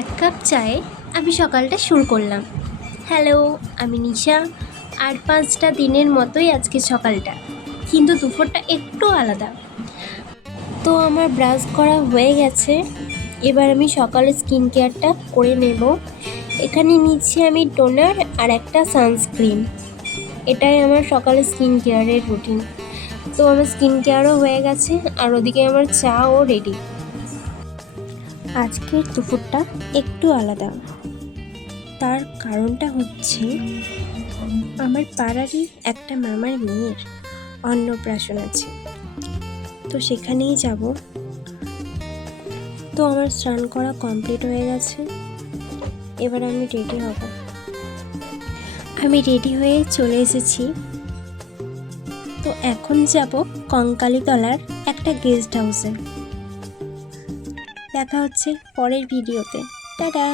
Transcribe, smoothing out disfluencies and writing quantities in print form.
এক কাপ চায়ে আমি সকালটা শুরু করলাম। হ্যালো, আমি নিশা। আর 5টা দিনের মতোই আজকে সকালটা, কিন্তু দুপুরটা একটু আলাদা। তো আমার ব্রাশ করা হয়ে গেছে, এবার আমি সকালে স্কিন কেয়ারটা করে নেব। এখানে নিচ্ছি আমি টোনার আর একটা সানস্ক্রিন। এটাই আমার সকালে স্কিন কেয়ারের রুটিন। তো আমার স্কিন কেয়ারও হয়ে গেছে, আর ওদিকে আমার চাও রেডি। আজকের দুপুরটা একটু আলাদা, তার কারণটা হচ্ছে আমার পাড়ারই একটা মামার মেয়ের অন্নপ্রাশন আছে, তো সেখানেই যাব। তো আমার স্নান করা কমপ্লিট হয়ে গেছে, এবার আমি রেডি হব। আমি রেডি হয়ে চলে এসেছি। তো এখন যাব কঙ্কালীতলার একটা গেস্ট হাউসে। দেখা হচ্ছে পরের ভিডিওতে। টাটা।